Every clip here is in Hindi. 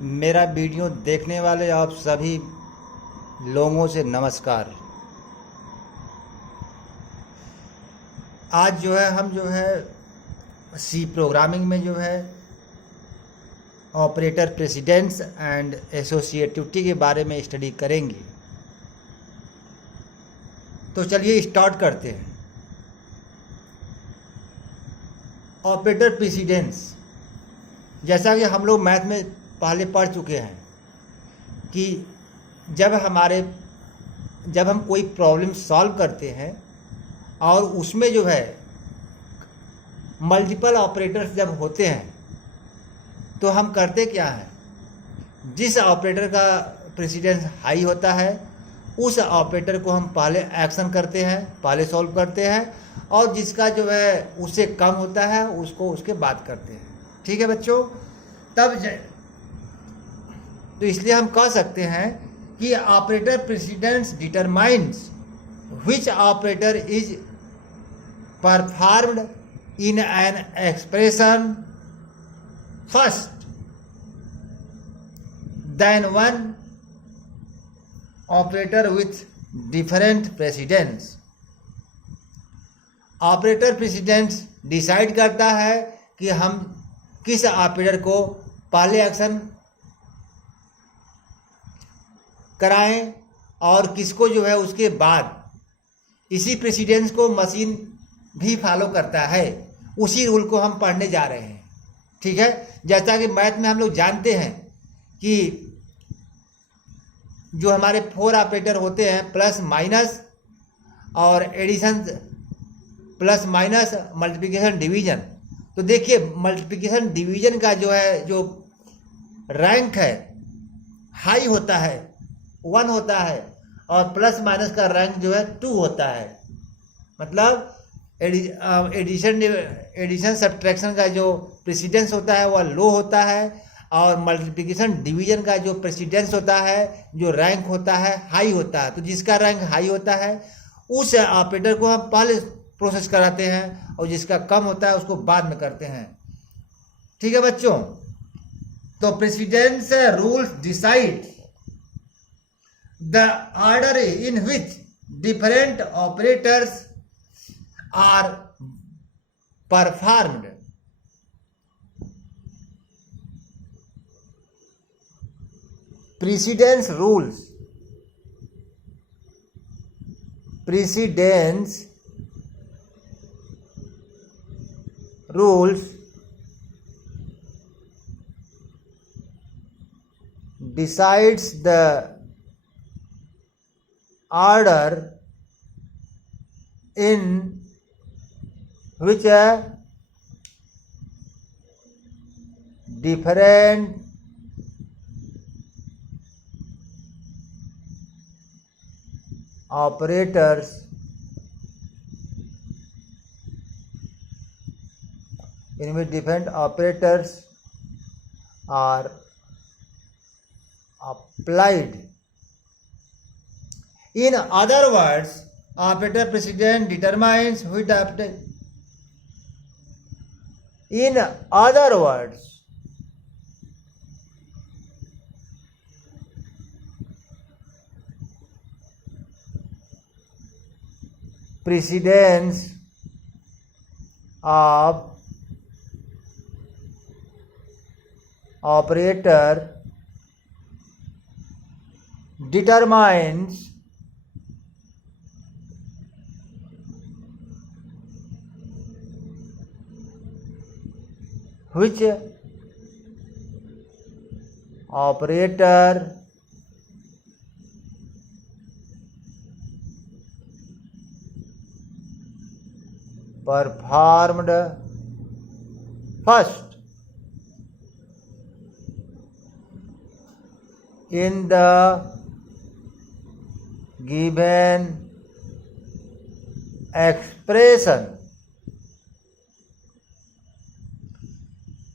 मेरा वीडियो देखने वाले आप सभी लोगों से नमस्कार। आज हम सी प्रोग्रामिंग में ऑपरेटर प्रेसिडेंस एंड एसोसिएटिविटी के बारे में स्टडी करेंगे। तो चलिए स्टार्ट करते हैं। ऑपरेटर प्रेसिडेंस, जैसा कि हम लोग मैथ में पहले पढ़ चुके हैं कि जब हम कोई प्रॉब्लम सॉल्व करते हैं और उसमें मल्टीपल ऑपरेटर्स जब होते हैं तो हम करते क्या हैं, जिस ऑपरेटर का प्रेसिडेंस हाई होता है उस ऑपरेटर को हम पहले एक्शन करते हैं, पहले सॉल्व करते हैं, और जिसका उससे कम होता है उसको उसके बाद करते हैं। ठीक है बच्चों, तो इसलिए हम कह सकते हैं कि operator precedence determines which operator is performed in an expression first than one operator with different precedence. Operator precedence decide करता है कि हम किस ऑपरेटर को पहले एक्शन कराएं और किसको उसके बाद। इसी प्रेसिडेंस को मशीन भी फॉलो करता है, उसी रूल को हम पढ़ने जा रहे हैं। ठीक है, जैसा कि मैथ में हम लोग जानते हैं कि जो हमारे 4 ऑपरेटर होते हैं, प्लस माइनस और addition, plus minus, multiplication, division. तो देखिए मल्टीप्लिकेशन डिवीजन का जो रैंक है हाई होता है, 1 होता है, और प्लस माइनस का रैंक 2 होता है। मतलब एडिशन सब्ट्रैक्शन का जो प्रेसिडेंस होता है वह लो होता है, और मल्टीप्लिकेशन डिवीजन का जो प्रेसिडेंस होता है, जो रैंक होता है, हाई होता है। तो जिसका रैंक हाई होता है उस ऑपरेटर को हम पहले प्रोसेस कराते हैं, और जिसका कम होता है उसको बाद में करते हैं। ठीक है बच्चों, तो precedence rules decide the order in which different operators are performed. Precedence rules decides the order in which different operators are applied. In other words, operator precedence determines which operator. In other words, precedence of operator determines which operator performed first in the given expression।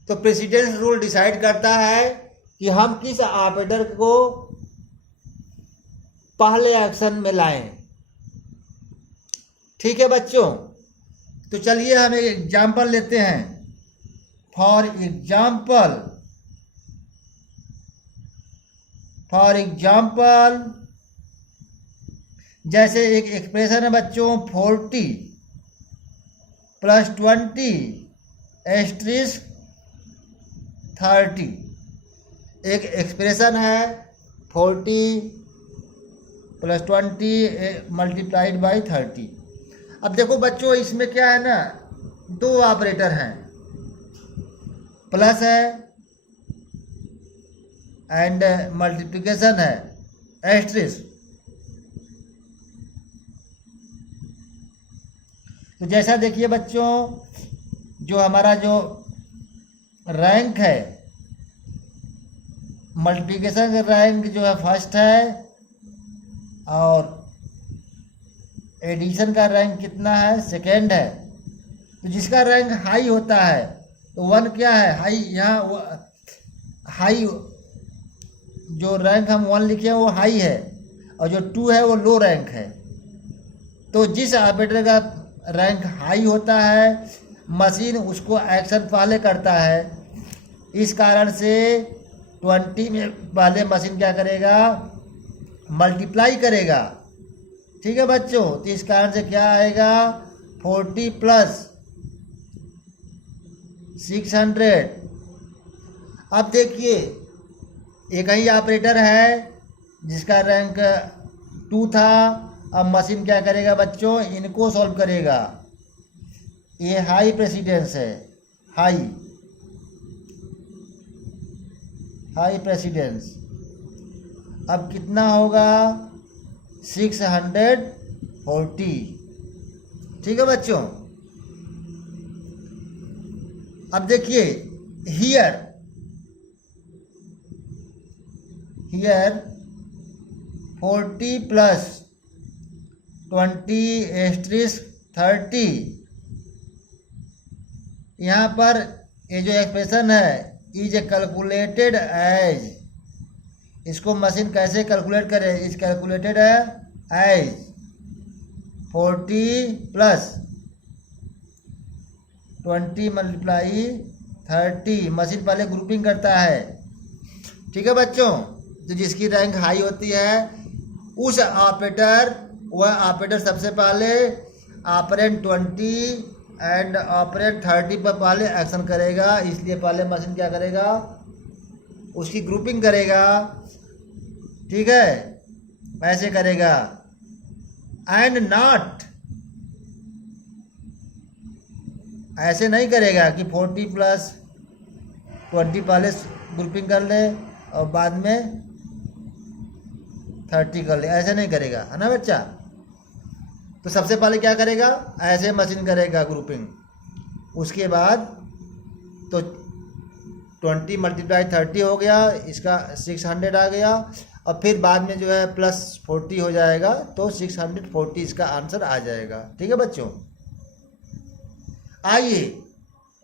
तो प्रेसिडेंस रूल डिसाइड करता है कि हम किस ऑपरेटर को पहले एक्शन में लाएं। ठीक है बच्चों, तो चलिए हम एक एग्जाम्पल लेते हैं। फॉर एग्जाम्पल फॉर एग्जाम्पल जैसे एक एक्सप्रेशन है बच्चों 40 + 20 * 30। एक एक्सप्रेशन है 40 + 20 × 30। अब देखो बच्चों इसमें क्या है ना, दो ऑपरेटर हैं, प्लस है एंड मल्टीप्लिकेशन है एस्ट्रिस। तो जैसा देखिए बच्चों, जो हमारा जो रैंक है, मल्टीप्लिकेशन का रैंक जो है फर्स्ट है, और एडिशन का रैंक कितना है, सेकेंड है। तो जिसका रैंक हाई होता है तो वन क्या है, हाई। यहाँ हाई जो रैंक हम वन लिखे हैं वो हाई है, और जो टू है वो लो रैंक है। तो जिस ऑपरेटर का रैंक हाई होता है मशीन उसको एक्शन पहले करता है। इस कारण से 20 में पहले मशीन क्या करेगा, मल्टीप्लाई करेगा। ठीक है बच्चों, तो इस कारण से क्या आएगा, 40 + 600। अब देखिए एक ही ऑपरेटर है जिसका रैंक 2 था। अब मशीन क्या करेगा बच्चों, इनको सॉल्व करेगा। ये हाई प्रेसिडेंस है, हाई प्रेसिडेंस। अब कितना होगा, 640। ठीक है बच्चों। अब देखिए हियर 40 + 20 * 30। यहाँ पर ये जो एक्सप्रेशन है इज कैलकुलेटेड एज, इसको मशीन कैसे कैलकुलेट करे, इज कैलकुलेटेड है एज 40 + 20 × 30। मशीन पहले ग्रुपिंग करता है। ठीक है बच्चों, तो जिसकी रैंक हाई होती है उस वह ऑपरेटर सबसे पहले ऑपरेंड 20 एंड ऑपरेंड 30 पर पहले एक्शन करेगा। इसलिए पहले मशीन क्या करेगा, उसकी ग्रुपिंग करेगा। ठीक है, ऐसे करेगा। एंड नॉट, ऐसे नहीं करेगा कि 40 + 20 पहले ग्रुपिंग कर ले और बाद में 30 कर ले, ऐसे नहीं करेगा, है ना बच्चा। तो सबसे पहले क्या करेगा, ऐसे मशीन करेगा ग्रुपिंग। उसके बाद तो 20 × 30 हो गया, इसका 600 आ गया, और फिर बाद में जो है +40 हो जाएगा, तो 640 इसका आंसर आ जाएगा। ठीक है बच्चों। आइए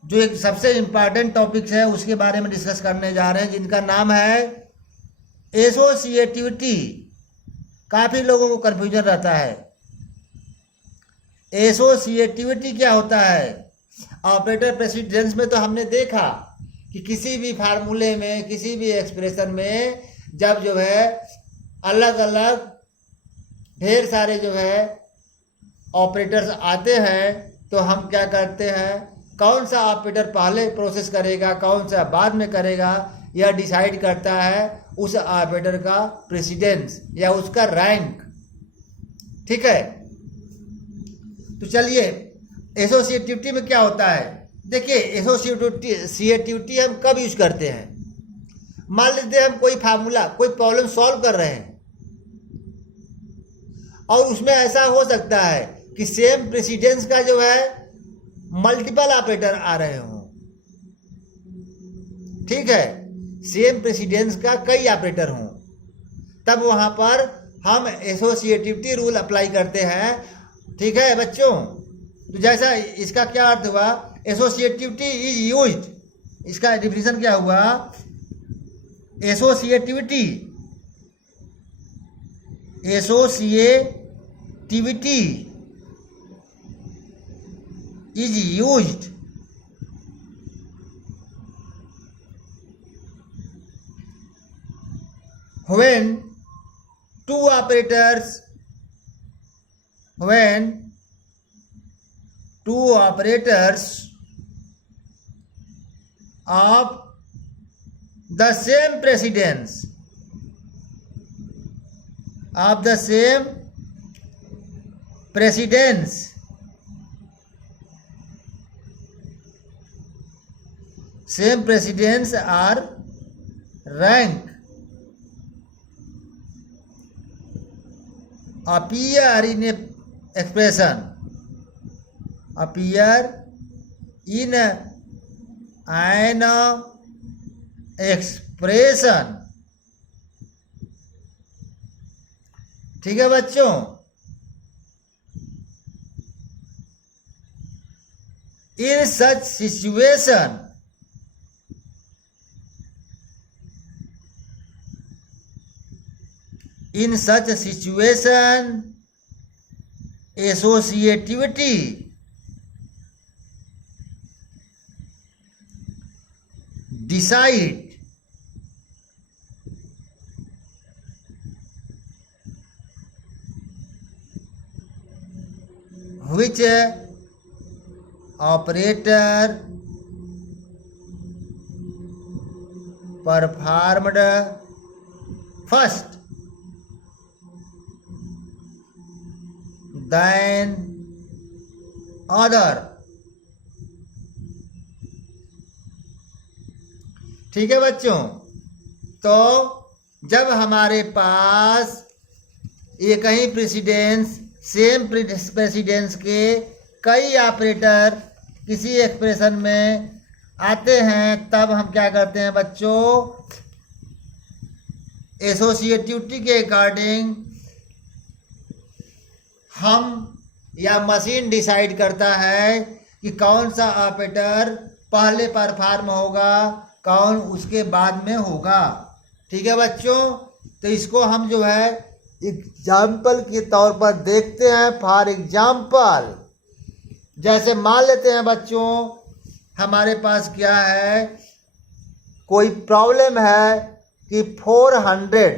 जो एक सबसे इम्पॉर्टेंट टॉपिक्स है उसके बारे में डिस्कस करने जा रहे हैं, जिनका नाम है एसोसिएटिविटी। काफ़ी लोगों को कन्फ्यूजन रहता है, एसोसिएटिविटी क्या होता है। ऑपरेटर प्रेसिडेंस में तो हमने देखा कि किसी भी फार्मूले में, किसी भी एक्सप्रेशन में जब जो है अलग अलग ढेर सारे जो है ऑपरेटर्स आते हैं तो हम क्या करते हैं, कौन सा ऑपरेटर पहले प्रोसेस करेगा, कौन सा बाद में करेगा, यह डिसाइड करता है उस ऑपरेटर का प्रेसिडेंस या उसका रैंक। ठीक है, तो चलिए एसोसिएटिविटी में क्या होता है। देखिए एसोसिएटिविटी हम कब यूज करते हैं, मान लेते हैं हम कोई फार्मूला, कोई प्रॉब्लम सॉल्व कर रहे हैं और उसमें ऐसा हो सकता है कि सेम प्रेसिडेंस का जो है मल्टीपल ऑपरेटर आ रहे हों। ठीक है, सेम प्रेसिडेंस का कई ऑपरेटर हों, तब वहां पर हम एसोसिएटिविटी रूल अप्लाई करते हैं। ठीक है बच्चों, तो जैसा इसका क्या अर्थ हुआ, एसोसिएटिविटी इज यूज्ड, इसका डिफिनेशन क्या हुआ, associativity is used when two operators of the same precedence are rank appear in an expression ठीक है बच्चों। in such situation associativity decide which operator performed first than other। ठीक है बच्चों, तो जब हमारे पास एक ही प्रेसिडेंस सेम प्रेसिडेंस के कई ऑपरेटर किसी एक्सप्रेशन में आते हैं तब हम क्या करते हैं बच्चों, एसोसिएटिविटी के अकॉर्डिंग हम या मशीन डिसाइड करता है कि कौन सा ऑपरेटर पहले परफॉर्म होगा, कौन उसके बाद में होगा। ठीक है बच्चों, तो इसको हम जो है एग्जाम्पल के तौर पर देखते हैं। फॉर एग्जाम्पल जैसे मान लेते हैं बच्चों हमारे पास क्या है, कोई प्रॉब्लम है कि 400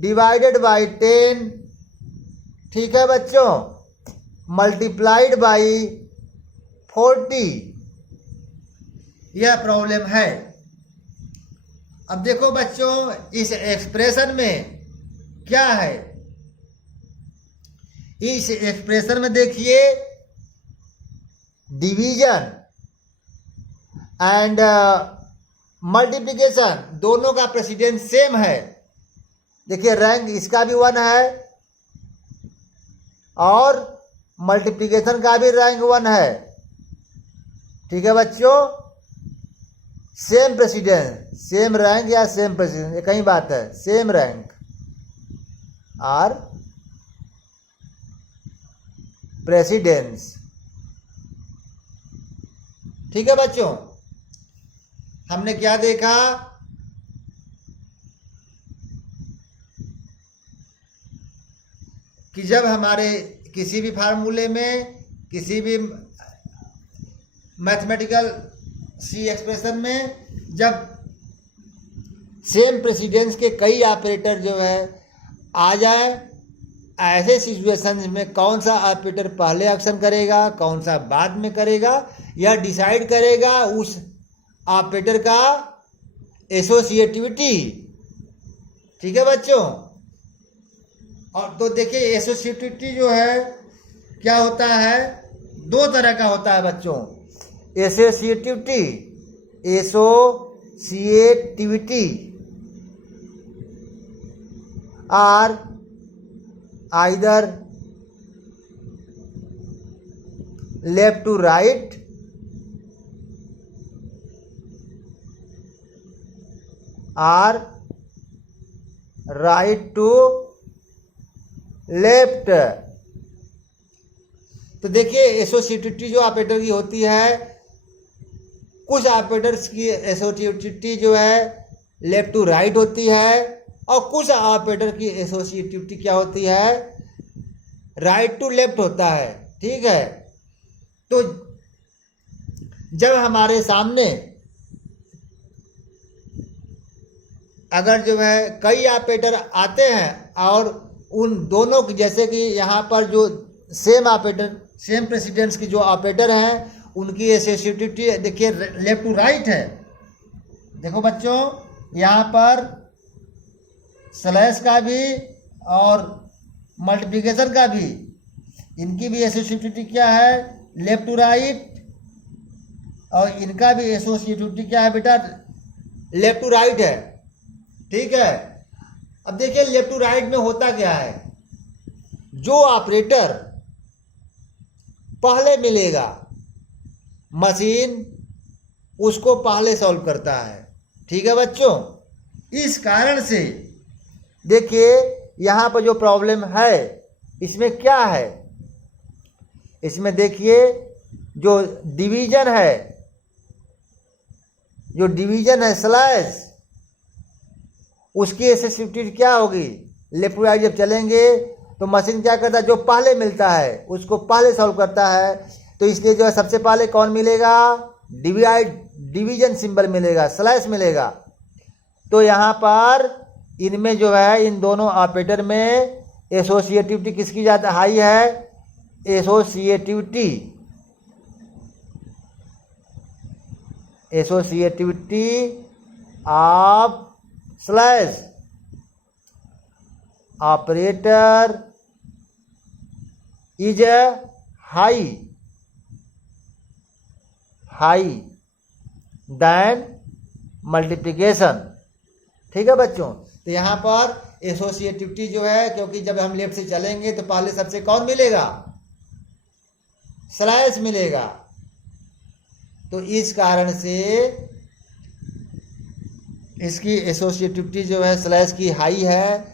डिवाइडेड बाई 10, ठीक है बच्चों, मल्टीप्लाइड बाई 40, यह प्रॉब्लम है। अब देखो बच्चों इस एक्सप्रेशन में क्या है, इस एक्सप्रेशन में देखिए डिवीजन एंड मल्टीप्लिकेशन दोनों का प्रेसिडेंस सेम है। देखिए रैंक इसका भी 1 है और मल्टीप्लिकेशन का भी रैंक 1 है। ठीक है बच्चों, सेम प्रेसिडेंस सेम रैंक या सेम प्रेसिडेंस ये कई बात है, सेम रैंक और प्रेसिडेंस। ठीक है बच्चों, हमने क्या देखा, कि जब हमारे किसी भी फार्मूले में किसी भी मैथमेटिकल सी एक्सप्रेशन में जब सेम प्रेसिडेंस के कई ऑपरेटर जो है आ जाए, ऐसे सिचुएशंस में कौन सा ऑपरेटर पहले एक्शन करेगा कौन सा बाद में करेगा यह डिसाइड करेगा उस ऑपरेटर का एसोसिएटिविटी। ठीक है बच्चों, और तो देखिए एसोसिएटिविटी जो है क्या होता है, 2 तरह का होता है बच्चों। Associativity are either left to right और राइट टू लेफ्ट। तो देखिए एसोसिएटिविटी जो ऑपरेटर की होती है, कुछ ऑपरेटर्स की एसोसिएटिविटी जो है लेफ्ट टू राइट होती है और कुछ ऑपरेटर की एसोसिएटिविटी क्या होती है, राइट टू लेफ्ट होता है। ठीक है, तो जब हमारे सामने अगर जो है कई ऑपरेटर आते हैं और उन दोनों की, जैसे कि यहाँ पर जो सेम ऑपरेटर, सेम प्रेसिडेंस की जो ऑपरेटर हैं उनकी एसोसिएटिविटी देखिए लेफ्ट टू राइट है। देखो बच्चों, यहाँ पर स्लैश का भी और मल्टीप्लिकेशन का भी, इनकी भी एसोसिएटिविटी क्या है, लेफ्ट टू राइट, और इनका भी एसोसिएटिविटी क्या है बेटा, लेफ्ट टू राइट है। ठीक है। अब देखिए लेफ्ट टू राइट में होता क्या है, जो ऑपरेटर पहले मिलेगा मशीन उसको पहले सॉल्व करता है। ठीक है बच्चों, इस कारण से देखिए यहाँ पर जो प्रॉब्लम है इसमें क्या है, इसमें देखिए जो डिवीजन है, जो डिवीजन है स्लैश, उसकी एसोसिएटिविटी क्या होगी, लेफ्ट टू राइट जब चलेंगे तो मशीन क्या करता है, जो पहले मिलता है उसको पहले सॉल्व करता है। तो इसलिए जो है सबसे पहले कौन मिलेगा, डिवीजन सिंबल मिलेगा, स्लैश मिलेगा। तो यहाँ पर इनमें जो है इन दोनों ऑपरेटर में एसोसिएटिविटी किसकी ज़्यादा हाई है, associativity of slash operator is high than multiplication. ठीक है बच्चों, तो यहाँ पर एसोसिएटिविटी जो है, क्योंकि जब हम लेफ्ट से चलेंगे तो पहले सबसे कौन मिलेगा, स्लैश मिलेगा। तो इस कारण से इसकी एसोसिएटिविटी जो है स्लैश की हाई है,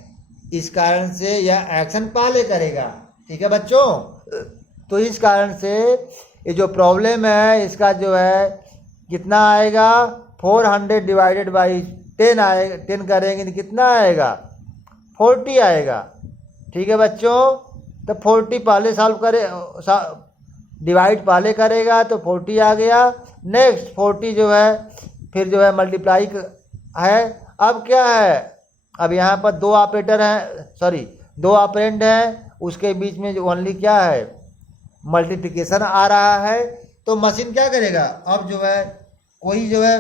इस कारण से यह एक्शन पहले करेगा। ठीक है बच्चों, तो इस कारण से ये जो प्रॉब्लम है इसका जो है कितना आएगा, 400 डिवाइडेड बाई 10 आएगा, 10 करेंगे तो कितना आएगा, 40 आएगा। ठीक है बच्चों, तो 40 पहले सॉल्व करे, डिवाइड पहले करेगा तो 40 आ गया। नेक्स्ट 40 जो है फिर जो है मल्टीप्लाई है। अब क्या है, अब यहाँ पर दो ऑपरेटर हैं, सॉरी दो ऑपरेंड हैं, उसके बीच में जो ओनली क्या है, मल्टीप्लिकेशन आ रहा है। तो मशीन क्या करेगा, अब जो है कोई जो है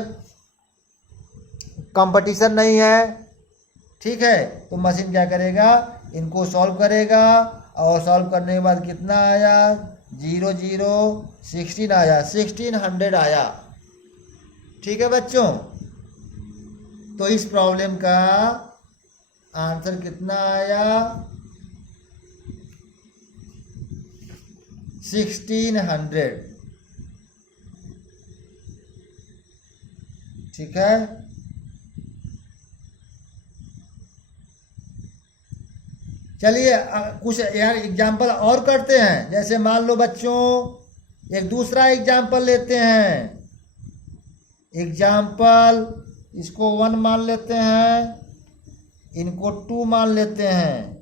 कंपटीशन नहीं है। ठीक है, तो मशीन क्या करेगा, इनको सॉल्व करेगा, और सॉल्व करने के बाद कितना आया, 0 0 16 आया, 1600 आया। ठीक है बच्चों, तो इस प्रॉब्लम का आंसर कितना आया, 1600। ठीक है, चलिए कुछ यार एग्जाम्पल और करते हैं। जैसे मान लो बच्चों एक दूसरा एग्जाम्पल लेते हैं। एग्जाम्पल इसको 1 मान लेते हैं, इनको 2 मान लेते हैं।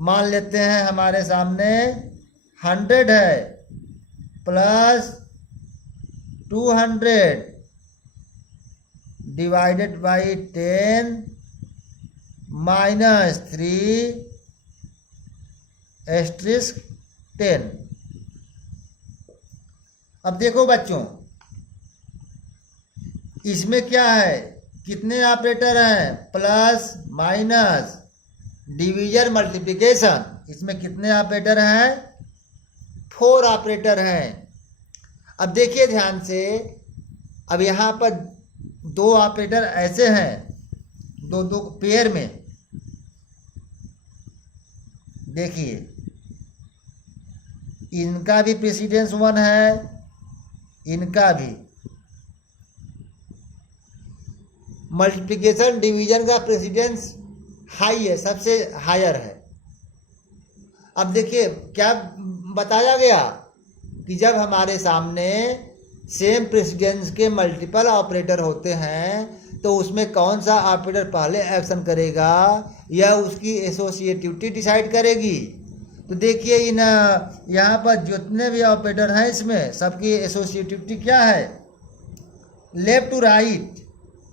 मान लेते हैं हमारे सामने 100 है plus 200 divided by 10 minus 3 asterisk 10। अब देखो बच्चों, इसमें क्या है, कितने ऑपरेटर हैं, प्लस माइनस डिवीजन मल्टीप्लिकेशन। इसमें कितने ऑपरेटर हैं, 4 ऑपरेटर हैं। अब देखिए ध्यान से, अब यहाँ पर 2 ऑपरेटर ऐसे हैं, दो पेयर में। देखिए इनका भी प्रेसिडेंस 1 है, इनका भी। मल्टीप्लिकेशन डिवीजन का प्रेसिडेंस हाई है, सबसे हायर है। अब देखिए क्या बताया गया कि जब हमारे सामने सेम प्रेसिडेंस के मल्टीपल ऑपरेटर होते हैं तो उसमें कौन सा ऑपरेटर पहले एक्शन करेगा या उसकी एसोसिएटिविटी डिसाइड करेगी। तो देखिए इन यहाँ पर जितने भी ऑपरेटर हैं इसमें सबकी एसोसिएटिविटी क्या है, लेफ्ट टू राइट।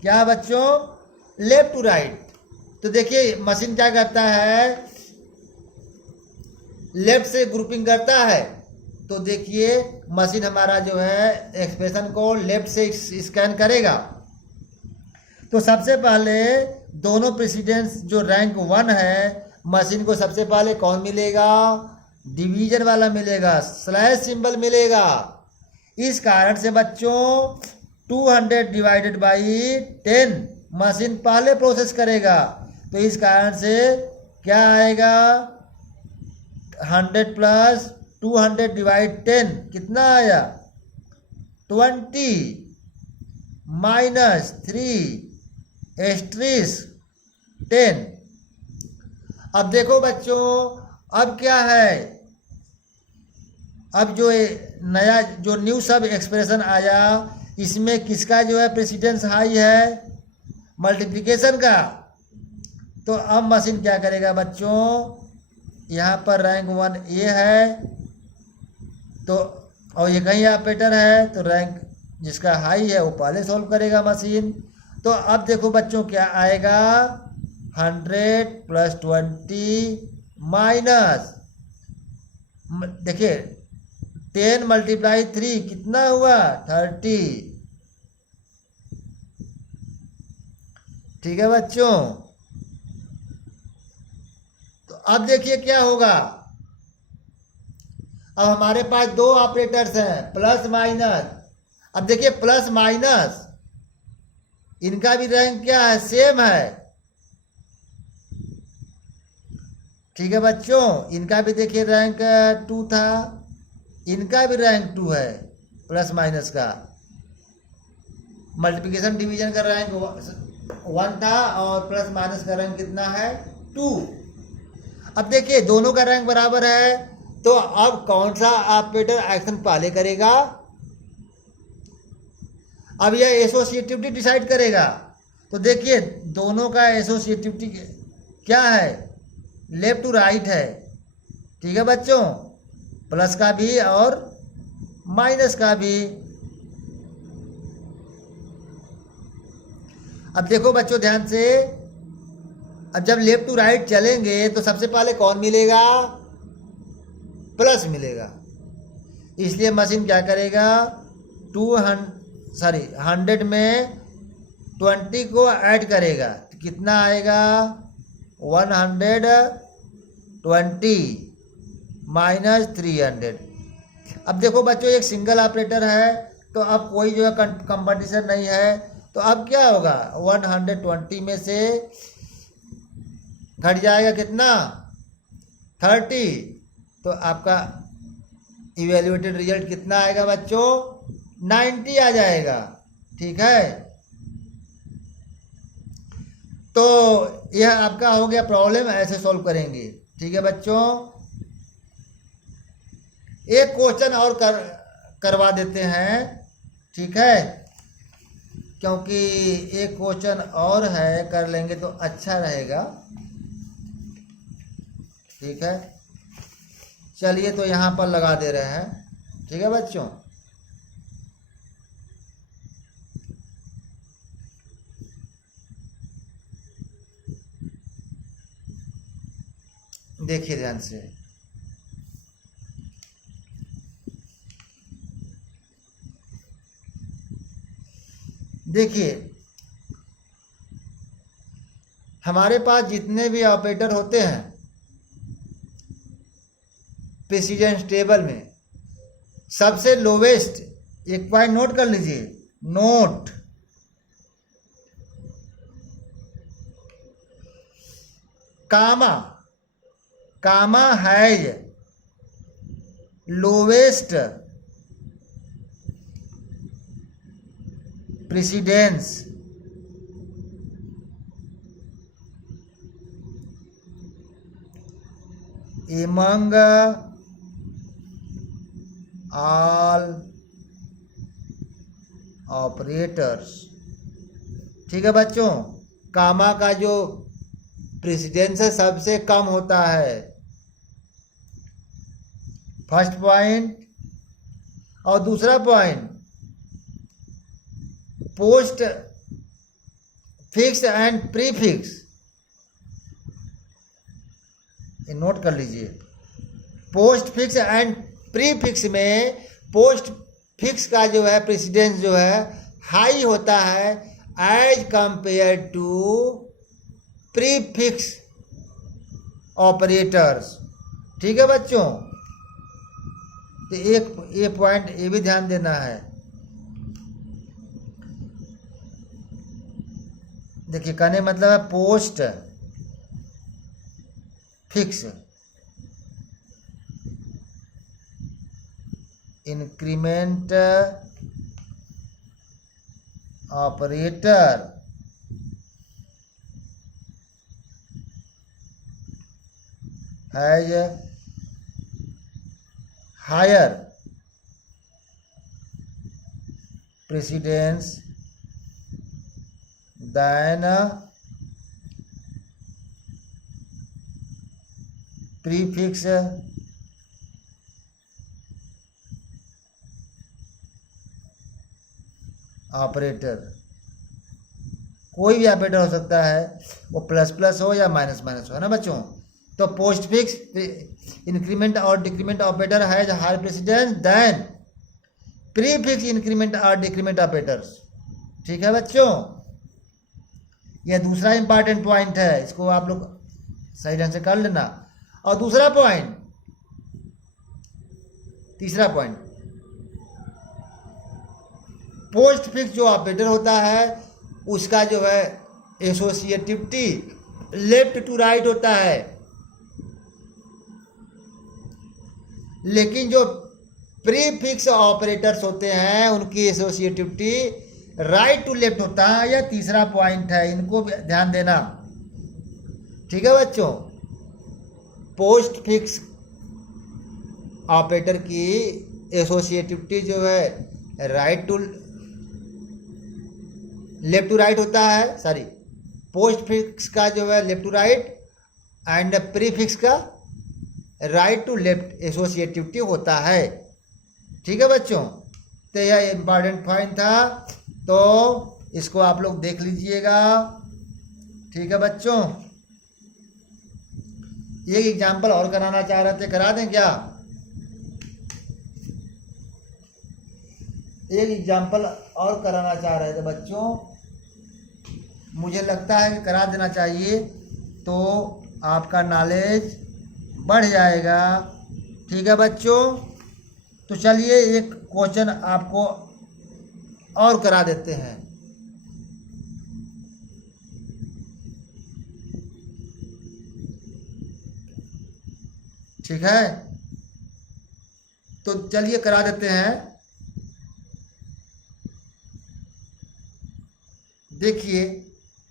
क्या बच्चों, लेफ्ट टू राइट। तो देखिए मशीन क्या करता है, लेफ्ट से ग्रुपिंग करता है। तो देखिए मशीन हमारा जो है एक्सप्रेशन को लेफ्ट से स्कैन करेगा। तो सबसे पहले दोनों प्रेसिडेंस जो रैंक 1 है, मशीन को सबसे पहले कौन मिलेगा, डिवीजन वाला मिलेगा, स्लैश सिंबल मिलेगा। इस कारण से बच्चों 200 डिवाइडेड बाई 10 मशीन पहले प्रोसेस करेगा। तो इस कारण से क्या आएगा, 100 प्लस 200 डिवाइड 10 कितना आया, 20 माइनस 3 एस्ट्रिस 10। अब देखो बच्चों, अब क्या है, अब जो नया जो न्यू सब एक्सप्रेशन आया, इसमें किसका जो है प्रेसिडेंस हाई है, मल्टीप्लिकेशन का। तो अब मशीन क्या करेगा बच्चों, यहाँ पर रैंक 1 ए है, तो और ये कहीं ऑपरेटर है, तो रैंक जिसका हाई है वो पहले सॉल्व करेगा मशीन। तो अब देखो बच्चों क्या आएगा, 100 प्लस 20 माइनस, देखिए 10 मल्टीप्लाई 3 कितना हुआ, 30। ठीक है बच्चों। तो अब देखिए क्या होगा, अब हमारे पास दो ऑपरेटर्स हैं, प्लस माइनस। अब देखिए प्लस माइनस इनका भी रैंक क्या है, सेम है। ठीक है बच्चों, इनका भी देखिए रैंक 2 था, इनका भी रैंक 2 है, प्लस माइनस का। मल्टीप्लिकेशन डिवीजन का रैंक 1 था और प्लस माइनस का रैंक कितना है, 2। अब देखिए दोनों का रैंक बराबर है, तो अब कौन सा ऑपरेटर एक्शन पहले करेगा, अब यह एसोसिएटिविटी डिसाइड करेगा। तो देखिए दोनों का एसोसिएटिविटी क्या है, लेफ्ट टू राइट है। ठीक है बच्चों, प्लस का भी और माइनस का भी। अब देखो बच्चों ध्यान से, अब जब लेफ्ट टू राइट चलेंगे तो सबसे पहले कौन मिलेगा, प्लस मिलेगा। इसलिए मशीन क्या करेगा, 100 में 20 को ऐड करेगा, तो कितना आएगा, 120 माइनस 300। अब देखो बच्चों एक सिंगल ऑपरेटर है, तो अब कोई जो है कंपटीशन नहीं है। तो अब क्या होगा, 120 में से घट जाएगा कितना, 30। तो आपका इवेल्युएटेड रिजल्ट कितना आएगा बच्चों, 90 आ जाएगा। ठीक है, तो यह आपका हो गया प्रॉब्लम, ऐसे सॉल्व करेंगे। ठीक है बच्चों, एक क्वेश्चन और करवा देते हैं। ठीक है, क्योंकि एक क्वेश्चन और है, कर लेंगे तो अच्छा रहेगा। ठीक है, चलिए तो यहाँ पर लगा दे रहे हैं। ठीक है बच्चों, देखिए ध्यान से, देखिए हमारे पास जितने भी ऑपरेटर होते हैं प्रेसिडेंस टेबल में, सबसे लोवेस्ट, एक पॉइंट नोट कर लीजिए, note, comma, comma has lowest precedence among all operators. ठीक है बच्चों, कामा का जो प्रेसिडेंस है सबसे कम होता है, फर्स्ट पॉइंट। और दूसरा point, postfix and prefix, ये नोट कर लीजिए। पोस्ट फिक्स एंड प्रीफिक्स में पोस्ट फिक्स का जो है प्रेसिडेंस जो है हाई होता है as compare to prefix operators. ठीक है बच्चों, तो ये पॉइंट ये भी ध्यान देना है। देखिए कहने का मतलब है postfix increment operator has higher precedence than prefix operator. कोई भी ऑपरेटर हो सकता है, वो प्लस प्लस हो या माइनस माइनस हो, है ना बच्चों। तो पोस्ट फिक्स इंक्रीमेंट और decrement operator has higher precedence than prefix increment और डिक्रीमेंट ऑपरेटर्स। ठीक है बच्चों, यह दूसरा इंपॉर्टेंट पॉइंट है, इसको आप लोग सही ढंग से कर लेना। और दूसरा पॉइंट, तीसरा पॉइंट, पोस्ट फिक्स जो ऑपरेटर होता है उसका जो है एसोसिएटिविटी लेफ्ट टू राइट होता है, लेकिन जो प्रीफिक्स ऑपरेटर्स होते हैं उनकी एसोसिएटिविटी राइट टू लेफ्ट होता है। यह तीसरा पॉइंट है, इनको भी ध्यान देना। ठीक है बच्चों, पोस्ट फिक्स ऑपरेटर की एसोसिएटिविटी जो है right to left to right होता है, सॉरी पोस्ट फिक्स का जो है left to right and prefix का राइट टू लेफ्ट एसोसिएटिविटी होता है। ठीक है बच्चों, तो यह इंपॉर्टेंट पॉइंट था, तो इसको आप लोग देख लीजिएगा। ठीक है बच्चों, एक एग्जाम्पल और कराना चाह रहे थे, करा दें क्या? एक एग्जाम्पल और कराना चाह रहे थे बच्चों, मुझे लगता है कि करा देना चाहिए, तो आपका नॉलेज बढ़ जाएगा। ठीक है बच्चों, तो चलिए एक क्वेश्चन आपको और करा देते हैं। ठीक है, तो चलिए करा देते हैं। देखिए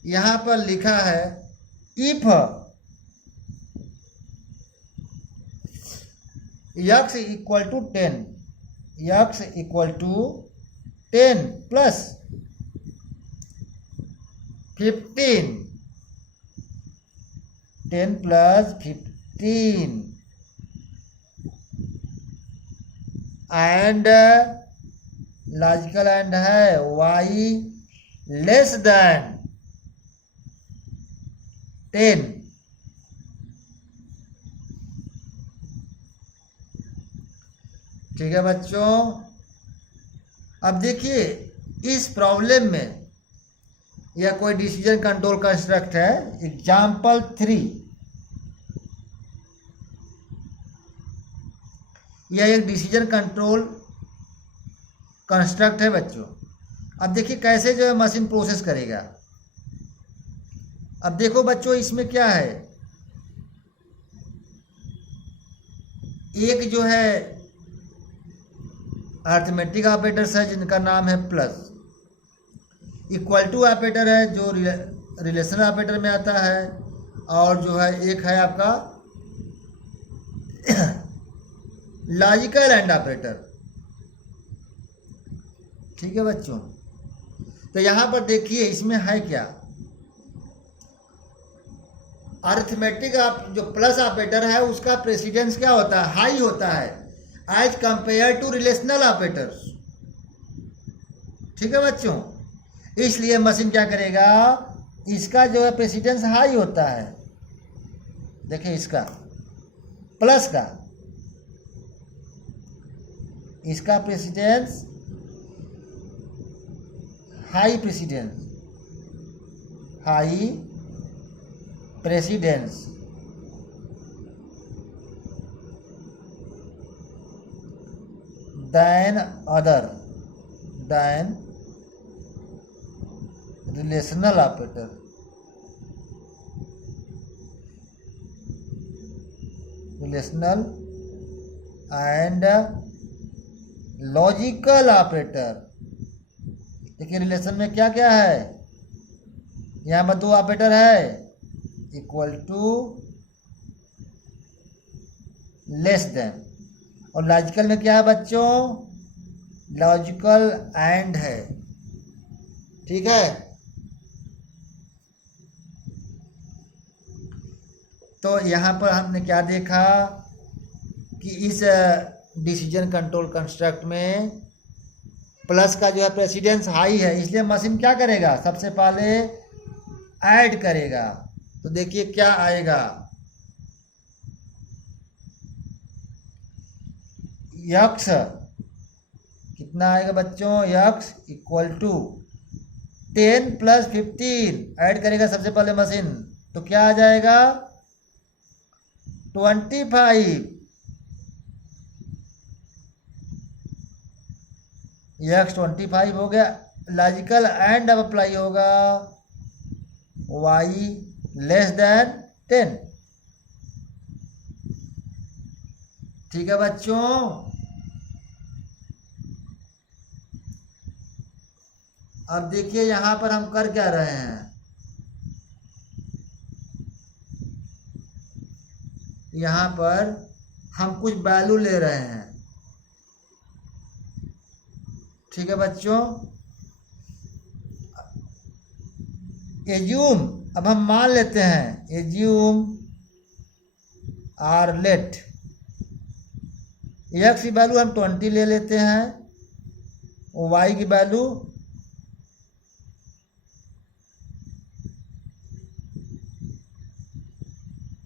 यहां पर लिखा है if x equal to 10, x equal to 10 plus 15, 10 plus 15 and logical and है y लेस देन 10। ठीक है बच्चों, अब देखिए इस प्रॉब्लम में यह कोई डिसीजन कंट्रोल कंस्ट्रक्ट है। एग्जाम्पल 3, यह एक डिसीजन कंट्रोल कंस्ट्रक्ट है बच्चों। अब देखिए कैसे जो है मशीन प्रोसेस करेगा। अब देखो बच्चों इसमें क्या है, एक जो है अर्थमेटिक ऑपरेटर्स है जिनका नाम है प्लस, इक्वल टू ऑपरेटर है जो रिलेशन ऑपरेटर में आता है, और जो है एक है आपका लॉजिकल एंड ऑपरेटर। ठीक है बच्चों, तो यहां पर देखिए इसमें है क्या, अरिथमेटिक जो प्लस ऑपरेटर है उसका प्रेसिडेंस क्या होता है, हाई होता है as compare to relational operators. ठीक है बच्चों, इसलिए मशीन क्या करेगा, इसका जो है प्रेसिडेंस हाई होता है, देखिए इसका प्लस का, इसका precedence high precedence, high precedence than other, than relational operator, relational and logical operator। देखिए रिलेशन में क्या क्या है, यहाँ पर दो ऑपरेटर है, इक्वल टू, लेस देन, और लॉजिकल में क्या है बच्चों, लॉजिकल एंड है, ठीक है। तो यहाँ पर हमने क्या देखा कि इस डिसीजन कंट्रोल कंस्ट्रक्ट में प्लस का जो है प्रेसिडेंस हाई है, इसलिए मशीन क्या करेगा, सबसे पहले ऐड करेगा। तो देखिए क्या आएगा, यक्स कितना आएगा बच्चों, यक्स इक्वल टू 10 + 15 ऐड करेगा सबसे पहले मशीन, तो क्या आ जाएगा 25, यक्स 25 हो गया। लॉजिकल एंड अब अप्लाई होगा, वाई लेस देन 10, ठीक है बच्चों। अब देखिए यहां पर हम कर क्या रहे हैं, यहां पर हम कुछ वैल्यू ले रहे हैं, ठीक है बच्चों। एज्यूम, अब हम मान लेते हैं, एज्यूम आर लेट, एक्स की वैल्यू हम 20 ले लेते हैं, वाई की वैल्यू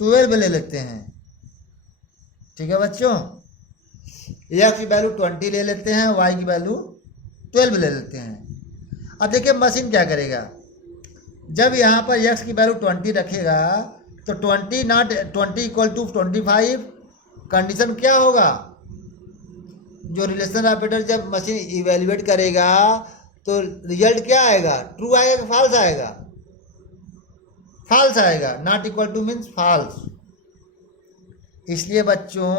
12 ले लेते हैं, ठीक है बच्चों। एक्स की वैल्यू 20 ले लेते हैं, वाई की वैल्यू 12 ले लेते हैं। अब देखिए मशीन क्या करेगा, जब यहाँ पर एक्स की वैल्यू 20 रखेगा तो 20 नॉट 20 = 25, कंडीशन क्या होगा, जो रिलेशन ऑपरेटर जब मशीन इवेल्युएट करेगा तो रिजल्ट क्या आएगा, ट्रू आएगा कि फॉल्स आएगा, फॉल्स आएगा, not equal to means false. इसलिए बच्चों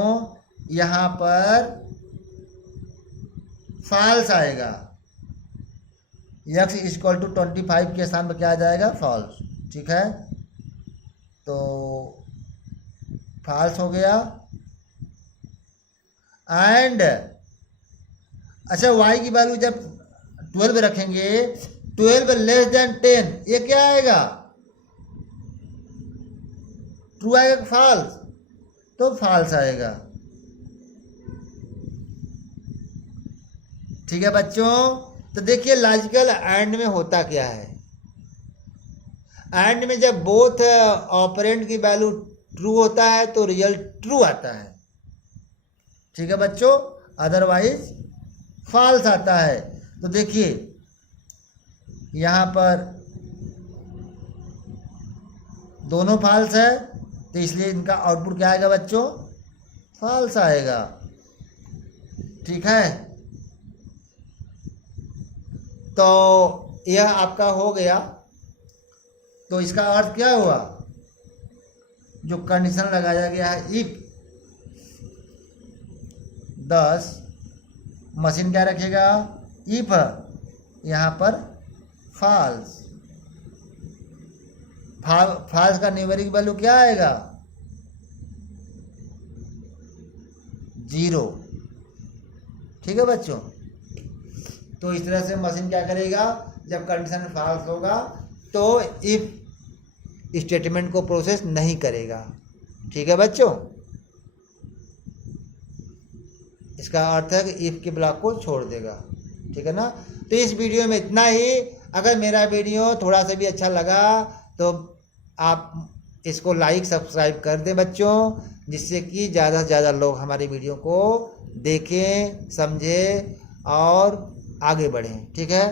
यहाँ पर फॉल्स आएगा, x इक्वल टू 25 के स्थान पर क्या आ जाएगा, फॉल्स, ठीक है। तो फॉल्स हो गया। एंड अच्छा y की वैल्यू जब 12 रखेंगे, 12 लेस देन 10, ये क्या आएगा, ट्रू आएगा फॉल्स, तो फॉल्स आएगा, ठीक है बच्चों। तो देखिए लॉजिकल एंड में होता क्या है, एंड में जब बोथ ऑपरेंड की वैल्यू ट्रू होता है तो रिजल्ट ट्रू आता है, ठीक है बच्चों, अदरवाइज फॉल्स आता है। तो देखिए यहाँ पर दोनों फॉल्स है, तो इसलिए इनका आउटपुट क्या आएगा बच्चों, फॉल्स आएगा, ठीक है। तो यह आपका हो गया। तो इसका अर्थ क्या हुआ, जो कंडीशन लगाया गया है इफ 10, मशीन क्या रखेगा, इफ यहाँ पर फॉल्स, फॉल्स का न्यूमेरिक वैल्यू क्या आएगा, 0, ठीक है बच्चों। तो इस तरह से मशीन क्या करेगा, जब कंडीशन फॉल्स होगा तो इफ स्टेटमेंट को प्रोसेस नहीं करेगा, ठीक है बच्चों। इसका अर्थ है कि इफ के ब्लॉक को छोड़ देगा, ठीक है ना। तो इस वीडियो में इतना ही। अगर मेरा वीडियो थोड़ा सा भी अच्छा लगा तो आप इसको लाइक सब्सक्राइब कर दें बच्चों, जिससे कि ज़्यादा से ज़्यादा लोग हमारी वीडियो को देखें, समझें और आगे बढ़ें। ठीक है।